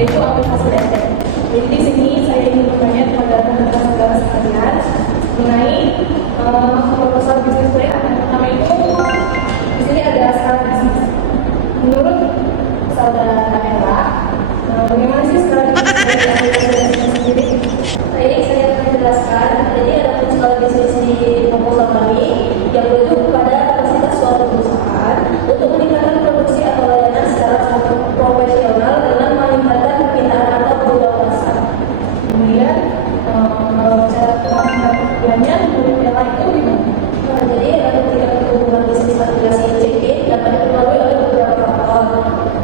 yaitu aplikasi Lecek. Jadi di sini saya ingin bertanya kepada teman-teman saudara sekalian mengenai proposal bisnis plan. Yang pertama itu di sini ada skala bisnis. Menurut saudara Ella, bagaimana sih skala bisnis dari aplikasi sendiri? Baik, saya akan menjelaskan. Jadi ada skala bisnis di proposal kami yang merujuk kepada kapasitas suatu perusahaan untuk meningkatkan produksi atau layanan secara profesional dengan meningkatkan permintaan atau peluang pasar. Kemudian cara pengambilannya menurut Ella itu gimana? Jadi ketika hubungan bisnis aplikasi check-in dapat dipengaruhi oleh beberapa faktor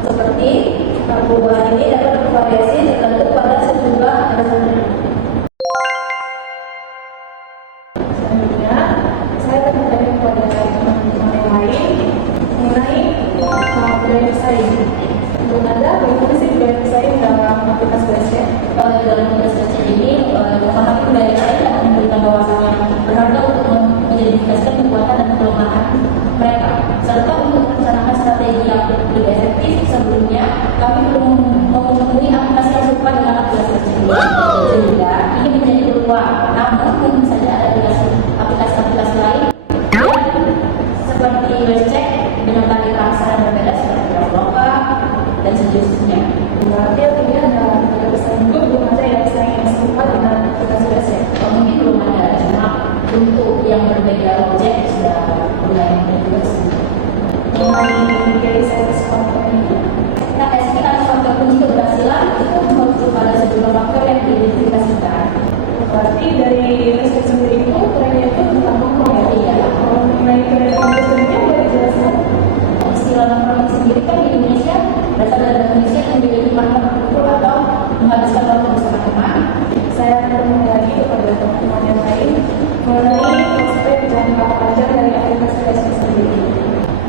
seperti perubahan ini dapat bervariasi tergantung pada sejumlah alasan. Selanjutnya, saya akan bertanya kepada teman-teman yang lain mengenai budaya bersaing. Belum ada, bagaimana sih budaya bersaing dalam aplikasi Lecek? Kalau dalam aplikasi ini, memahami budaya lain akan memberikan bahwasannya berharga untuk menjadikan kekuatan dan kelemahan mereka, serta untuk merencanakan strategi yang lebih efektif. Sebelumnya, kami belum memenuhi aplikasi yang serupa dengan aplikasi tersebut, sehingga ini menjadi peluang. Namun, mungkin saja ada aplikasi lain seperti Lecek dengan target pasar yang berbeda seperti Eropa dan sejenisnya. Berarti artinya dalam budaya bersaing itu belum ada yang bersaing yang serupa dengan aplikasi Lecek. Mungkin belum ada, cuma untuk yang berbeda objek sudah mulai juga sih. Mengenai dari service company, Nah, estimasi faktor kunci keberhasilan itu merujuk pada sejumlah faktor yang diidentifikasikan. berarti dari Lecek sendiri itu trennya itu tentang nongkrong ya? Iya. Kalau mengenai tren industrinya boleh dijelaskan? Istilah nongkrong sendiri kan di Indonesia berasal dari Indonesia yang menjadi makna berkumpul atau menghabiskan waktu bersama teman. Saya akan bertanya lagi kepada teman-teman yang lain mengenai prospek jangka panjang dari aplikasi Lecek sendiri.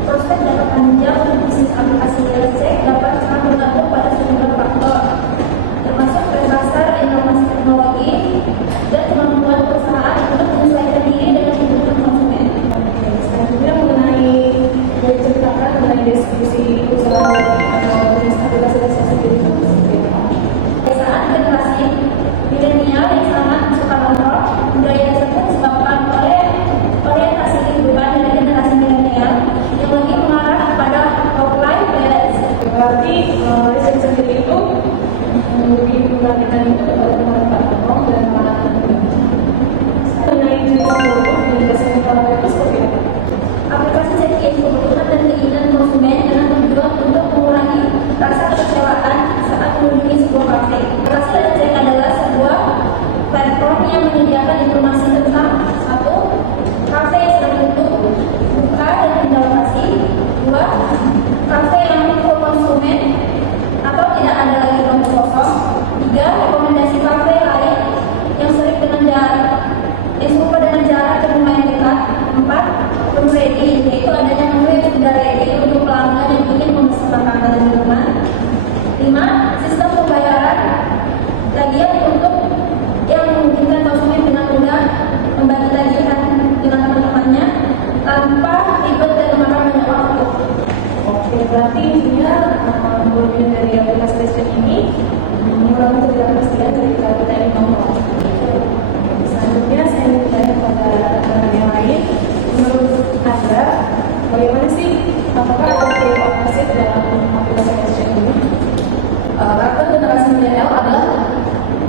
Prospek jangka panjang untuk bisnis aplikasi Lecek dapat sangat bergantung pada sejumlah faktor, termasuk pasar, inovasi teknologi, dan kemampuan perusahaan untuk menyesuaikan diri dengan kebutuhan konsumen. Selanjutnya mengenai boleh ceritakan mengenai diskusi usaha bisnis aplikasi Lecek sendiri itu seperti apa? Saat generasi milenial yang sangat suka nongkrong, budaya tersebut disebabkan oleh orientasi kehidupan dari generasi milenial yang lebih mengarah kepada work-life balance. Berarti Lecek sendiri itu lebih memperhatikan itu kepada teman-teman nongkrong dan teman-teman mengenai jenis produk dan biasanya kalau itu seperti apa? Aplikasi check-in kebutuhan dan keinginan konsumen dengan tujuan untuk mengurangi rasa kekecewaan saat mengunjungi sebuah kafe. Aplikasi Lecek adalah sebuah platform yang menyediakan informasi tentang satu, kafe yang sedang tutup, buka dan pindah lokasi. Dua, kafe yang untuk konsumen atau tidak ada lagi ruang kosong. Tiga, rekomendasi kafe lain yang sering dengan jarak yang serupa dengan jarak dan lumayan dekat. Empat, menu ready, yaitu adanya menu yang sudah ready untuk pelanggan yang ingin memesan makanan dan minuman. Lima, sistem pembayaran tagihan untuk yang memungkinkan konsumen dengan mudah membagi tagihan dengan teman-temannya tanpa ribet dan memakan banyak waktu. Oke, berarti intinya kemudian dari aplikasi Lecek ini mengurangi ketidakpastian ketika kita ingin nongkrong. Selanjutnya saya ingin bertanya kepada teman yang lain, menurut Anda bagaimana sih apakah ada trade-off prinsip dalam aplikasi Lecek ini? Karakter generasi milenial adalah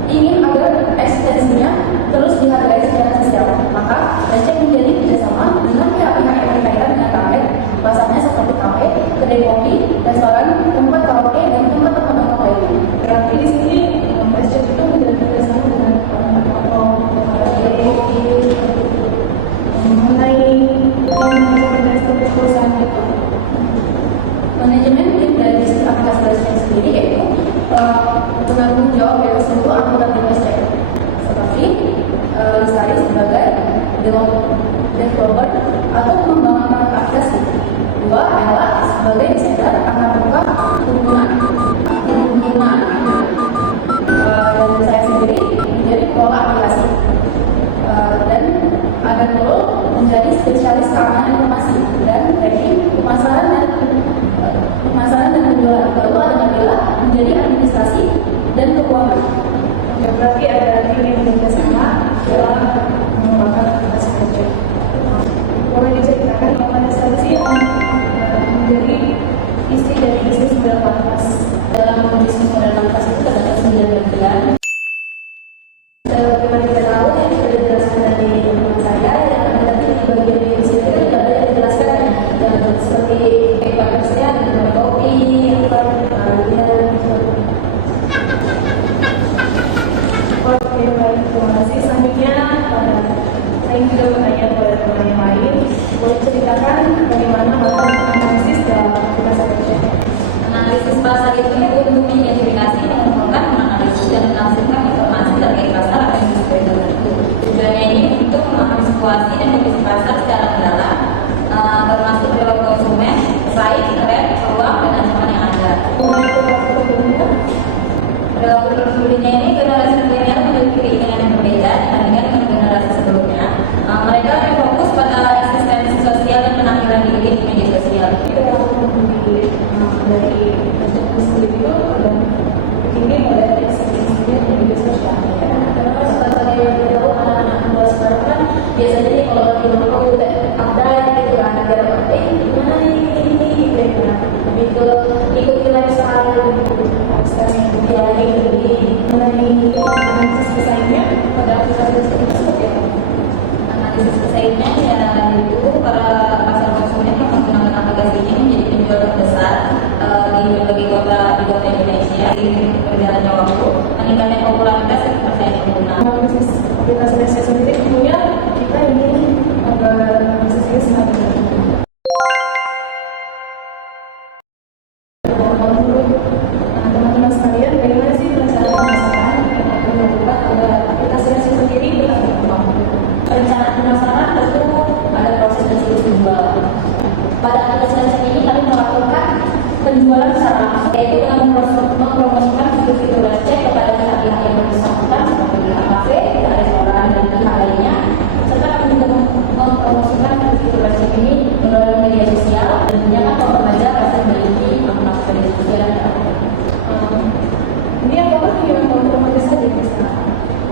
ingin agar eksistensinya terus dihargai secara sosial. Maka Lecek menjadi kerjasama dengan pihak-pihak yang berkaitan dengan target pasarnya seperti kafe, kedai kopi, restoran, tempat karaoke, dan tempat-tempat nongkrong lainnya. Berarti di sini Lecek itu menjadi kerjasama dengan kedai kopi. Mengenai manajemen dan struktur perusahaan itu, Manajemen tim dari bisnis aplikasi Lecek sendiri yaitu penanggung jawab dari seluruh anggota tim Lecek seperti Lestari sebagai developer atau pengembangan aplikasi. Dua, Ella sebagai desainer akan membuka hubungan dan saya sendiri menjadi pengelola aplikasi dan ada Nurul menjadi spesialis keamanan informasi dan tracking pemasaran dan penjualan. Lalu ada Nabila menjadi di administrasi dan keuangan. Oke, berarti ada tim yang bekerja sama dalam mengembangkan aplikasi kerja. Boleh diceritakan pada saat sih yang menjadi isi dari bisnis modal kanvas? Dalam bisnis modal kanvas itu terdapat 9 bagian. Sebagaimana kita tahu yang sudah dijelaskan dari teman saya, yang tadi di bagian di sini itu tidak ada dijelaskan seperti pakersnya, kopi, Oke, baik, terima kasih. Selanjutnya, saya juga bertanya kepada teman yang lain, boleh ceritakan bagaimana melakukan analisis dalam aplikasi kerja? Analisis pasar itu untuk mengidentifikasi, mengumpulkan, menganalisis, dan menafsirkan informasi terkait pasar atau industri tertentu. Tujuannya ini untuk memahami situasi dan kondisi pasar secara mendalam, termasuk perilaku konsumen, pesaing, tren, peluang, dan ancaman yang ada. Perilaku konsumennya ini generasi milenial memiliki keinginan yang berbeda dibandingkan dengan generasi sebelumnya. Mereka lebih fokus pada eksistensi sosial dan penampilan diri di media sosial. Kita memilih dari sendiri itu dan ini mulai eksistensinya di media sosial. Karena sebagai yang kita tahu anak-anak muda sekarang kan biasanya nih kalau lagi nongkrong udah update gitu kan, negara gimana ini gitu kan, lebih ke ikuti lifestyle gitu. Ya, ini mengenai analisis pesaingnya pada aplikasi tersebut seperti apa? Analisis pesaingnya ya itu para pasar konsumen yang menggunakan aplikasi ini menjadi penjual terbesar di berbagai kota di kota Indonesia. Di berjalannya waktu, meningkatnya popularitas dan kepercayaan pengguna. Analisis aplikasi saya sendiri tentunya kita ingin agar bisnisnya semakin baik. Teman-teman sekalian, bagaimana sih perencanaan pemasaran yang akan dilakukan agar aplikasi nasi sendiri tetap berkembang? Perencanaan pemasaran tentu ada proses dan siklus penjualan. Pada aplikasi launching ini kami melakukan penjualan secara langsung, yaitu dengan mempromosikan fitur-fitur launching kepada pihak-pihak yang bersangkutan seperti pihak kafe, pihak restoran, dan pihak lainnya. Serta kami juga mempromosikan fitur launching ini melalui media sosial dan menyatakan bahwa remaja pasti memiliki akun media sosial. Ini apakah yang mau otomatis saja bisa?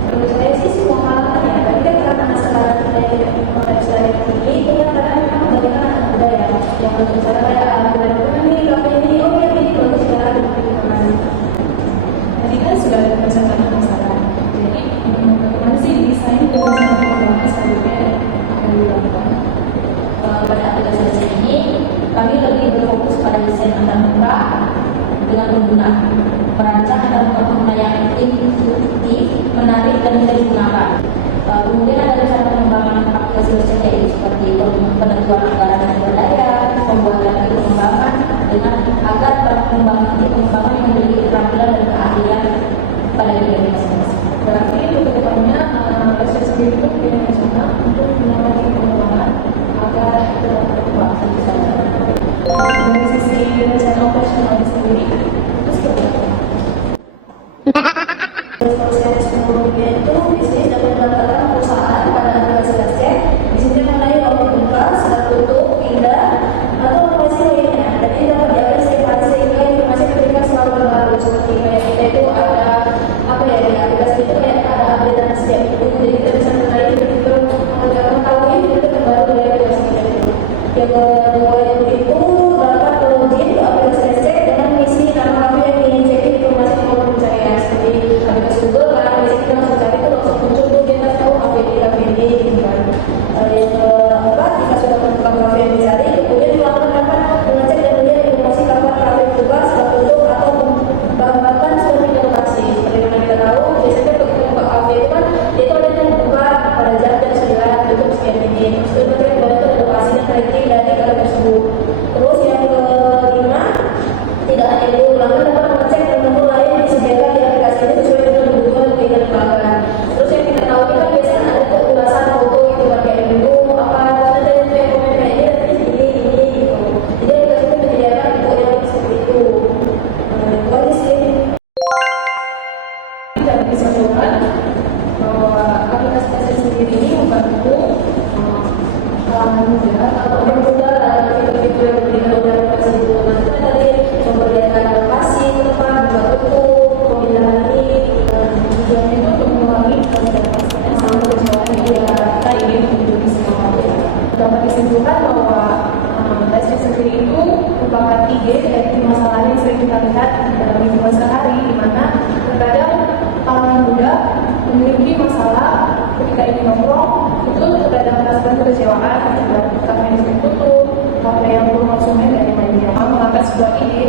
Menurut saya sih semua hal ya, tapi kan karena sekarang kita tidak mengonteks dari tinggi, itu kan karena memang bagaimana anak muda ya, yang berbicara kayak anak muda ini, kafe ini, oh ya ini bagus sekarang bagaimana? Tadi kan sudah ada perencanaan pemasaran. Jadi bagaimana sih desain dan rencana pengembangan selanjutnya akan dilakukan? Pada aplikasi desain ini, kami lebih berfokus pada desain antar muka dengan penggunaan merancang antar muka pengguna yang intuitif, menarik dan mudah digunakan. Kemudian ada rencana pengembangan aplikasi desain yaitu seperti penentuan anggaran dan sumber daya, pembuatan ide pengembangan dengan agar para pengembangan yang memiliki keterampilan dan keahlian pada bidang masing-masing. Berarti untuk kedepannya saya sendiri itu punya rencana untuk menambah pengembangan agar tetap berkembang. Dari sisi rencana operasional sendiri itu seperti apa? Proses pengembangan itu bisnis dapat mendapatkan perusahaan pada aplikasi launching. Bisnisnya mengenai waktu buka, saat tutup, pindah, atau operasi lainnya. Jadi dapat diambil separasi sehingga informasi diberikan selalu terbaru. Seperti kayak kita itu ada apa ya di aplikasi itu kayak ada update setiap itu. Jadi kita bisa mengenai fitur agar mengetahui fitur terbaru dari aplikasi kita itu. Yang kedua itu dapat login ke aplikasi launching dengan misi nama kafe yang ingin cek informasi di kolom pencarian seperti aplikasi Google kan, di sini kita langsung cari itu langsung muncul tuh kita tahu kafe ini gitu kan. Yang keempat, jika sudah menemukan kafe yang dicari, kemudian dilakukan dapat mengecek dan melihat informasi kapan kafe buka, sudah tutup atau bahkan sudah pindah lokasi. Seperti yang kita tahu, biasanya kalau kita buka kafe itu kan dia itu ada yang buka pada jam 9, tutup sekian menit. Terus itu kita kembali ke lokasi dan rating dari kafe tersebut. Terus yang kelima, tidak hanya itu, pelanggan dapat mengecek menu lain yang disediakan di aplikasi ini sesuai dengan kebutuhan keinginan pelanggan. Terus yang kita tahu ini kan biasanya ada ulasan foto gitu kan kayak menu apa, terus ada yang kayak komen kayak ini gitu. Jadi aplikasi ini menyediakan info yang seperti itu. Itu aja sih. Kita bisa melakukan bahwa aplikasi saya sendiri ini membantu kalangan muda Atau bermudah ada fitur-fitur yang diberikan oleh aplikasi itu. Nanti tadi memperlihatkan lokasi, tempat, buat IG, yaitu masalah yang sering kita lihat dalam lingkungan sehari, di mana terkadang kalangan muda memiliki masalah ketika ingin nongkrong, itu terkadang merasakan kekecewaan karena yang sering tutup, kafe yang belum konsumen dan yang lainnya. Mengangkat sebuah ide